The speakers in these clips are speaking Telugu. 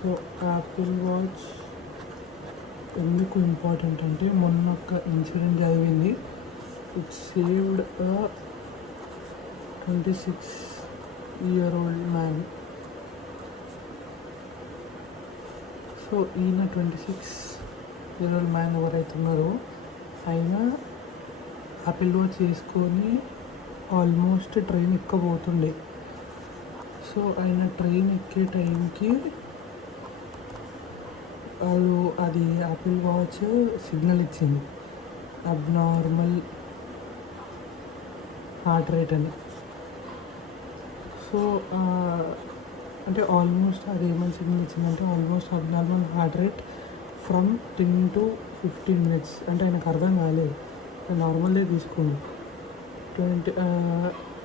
సో యాపిల్ వాచ్ ఎందుకు ఇంపార్టెంట్ అంటే మొన్న ఒక ఇన్సిడెంట్ జరిగింది. It saved 26-year-old man. So ఈయన 26-year-old మ్యాన్ ఎవరైతే ఉన్నారో ఆయన యాపిల్ వాచ్ వేసుకొని ఆల్మోస్ట్ ట్రైన్ ఎక్కబోతుండే. సో ఆయన ట్రైన్ ఎక్కే టైంకి అది యాపిల్ వాచ్ సిగ్నల్ ఇచ్చింది, అబ్నార్మల్ హార్ట్ రేట్ అని. సో అంటే ఆల్మోస్ట్ అది ఏమని సిగ్నల్ ఇచ్చిందంటే almost abnormal heart rate from 10 to 15 minutes. అంటే ఆయనకు అర్థం కాలేదు, నార్మల్గా తీసుకోండి. 20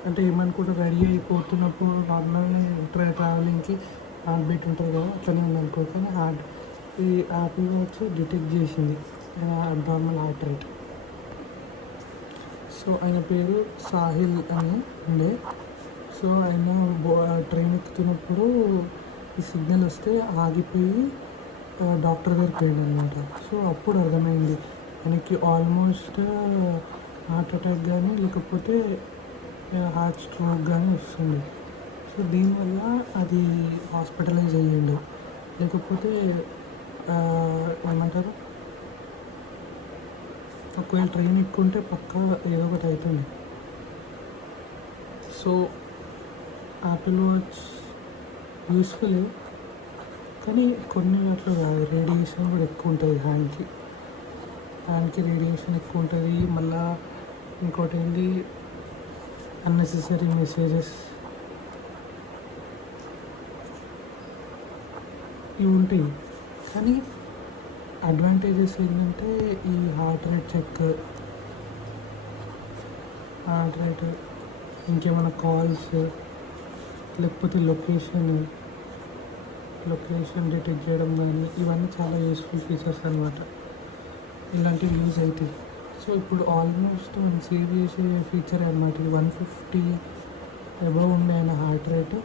అంటే ఏమనుకుంటే రెడీ అయిపోతున్నప్పుడు నార్మల్గా ట్రావెలింగ్కి హార్ట్ బీట్ ఉంటుంది కదా, అట్లనే ఉందనుకో. కానీ ఈ యాపిల్ వాచ్ డిటెక్ట్ చేసింది అబ్నార్మల్ హార్ట్ రేట్. సో ఆయన పేరు సాహిల్ అని ఉండే. సో ఆయన ట్రైన్ ఎక్కుతున్నప్పుడు ఈ సిగ్నల్ వస్తే ఆగిపోయి డాక్టర్ దగ్గరికి పోయింది అనమాట. సో అప్పుడు అర్థమైంది ఆయనకి ఆల్మోస్ట్ హార్ట్ అటాక్ కానీ లేకపోతే హార్ట్ స్ట్రోక్ కానీ వస్తుంది. సో దీనివల్ల అది హాస్పిటలైజ్ అయ్యిండు, లేకపోతే ఏమంటారు, ఒకవేళ ట్రైన్ ఎక్కుంటే పక్కా ఏదో ఒకటి అవుతుంది. సో యాపిల్ వాచ్ యూస్ఫుల్, కానీ కొన్ని వాటిలో కాదు. రేడియేషన్ కూడా ఎక్కువ ఉంటుంది హ్యాండ్కి రేడియేషన్ ఎక్కువ ఉంటుంది. మళ్ళీ ఇంకోటి ఏంటి, అన్నెసెసరీ మెసేజెస్ ఇవి ఉంటాయి. కానీ అడ్వాంటేజెస్ ఏంటంటే ఈ హార్ట్ రేట్, ఇంకేమైనా కాల్స్, లేకపోతే లొకేషన్ డిటెక్ట్ చేయడం కానీ, ఇవన్నీ చాలా యూస్ఫుల్ ఫీచర్స్ అనమాట. ఇలాంటివి యూజ్ అవుతాయి. సో ఇప్పుడు ఆల్మోస్ట్ మనం సేవ్ చేసే ఫీచర్ అనమాట. 150 అబవ్ ఉండే ఆయన హార్ట్ రేట్,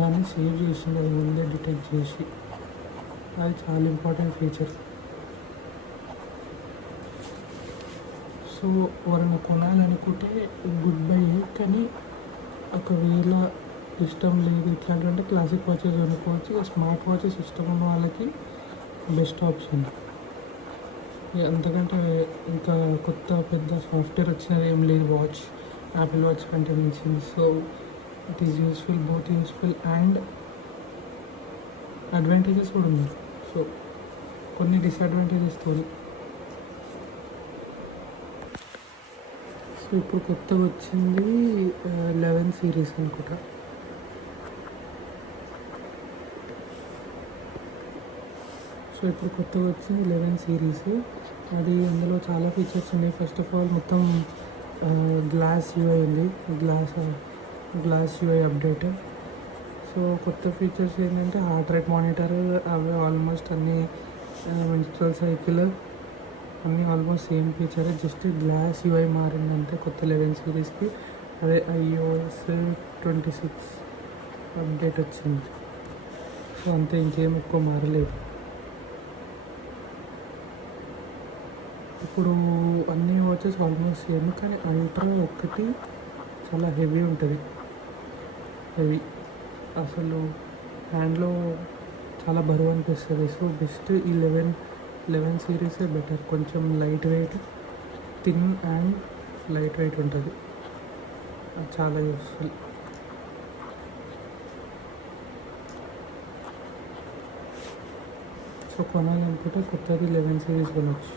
దాన్ని సేవ్ చేసింది అది ముందే డిటెక్ట్ చేసి. అది చాలా ఇంపార్టెంట్ ఫీచర్. సో ఎవరైనా కొనాలనుకుంటే గుడ్ బై. కానీ ఒకవేళ ఇష్టం లేదు ఇట్లాంటి క్లాసిక్ వాచెస్ అనుకోవచ్చు. స్మార్ట్ వాచెస్ ఇష్టం ఉన్న వాళ్ళకి బెస్ట్ ఆప్షన్. అంతకంటే ఇంకా కొత్త పెద్ద సాఫ్ట్వేర్ వచ్చినది ఏం లేదు వాచ్ యాపిల్ వాచ్ కంటే మించింది. So it is useful, both useful and advantages కూడా ఉన్నాయి. సో కొన్ని డిసడ్వాంటేజెస్ తోని. సో ఇప్పుడు కొత్తగా వచ్చింది 11 సిరీస్ అనుకుంటా. సో ఇప్పుడు కొత్తగా వచ్చింది 11 సిరీస్. అది అందులో చాలా ఫీచర్స్ ఉన్నాయి. ఫస్ట్ ఆఫ్ ఆల్ మొత్తం గ్లాస్ యూఐ ఉంది, గ్లాస్ యూఐ అప్డేట్. సో కొత్త ఫీచర్స్ ఏంటంటే హార్ట్ రేట్ మానిటర్, అవి ఆల్మోస్ట్ అన్నీ మెన్స్ట్రల్ సైకిల్ అన్నీ almost same feature. Just glass UI మారిందంటే కొత్త 11 సిరీస్కి. అదే iOS 26 అప్డేట్ వచ్చింది. సో అంతే, ఇంకేం ఎక్కువ మారలేదు. ఇప్పుడు అన్ని వాచెస్ ఆల్మోస్ట్ సేమ్, కానీ అల్ట్రా ఒక్కటి చాలా హెవీ ఉంటుంది. అసలు హ్యాండ్లో చాలా బరువు అనిపిస్తుంది. సో బెస్ట్ ఈ 11 సిరీసే బెటర్. కొంచెం light weight, thin and light weight ఉంటుంది. అది చాలా యూస్ఫుల్. సో కొనాలనుకుంటే కొత్తది 11 సిరీస్ కొనవచ్చు.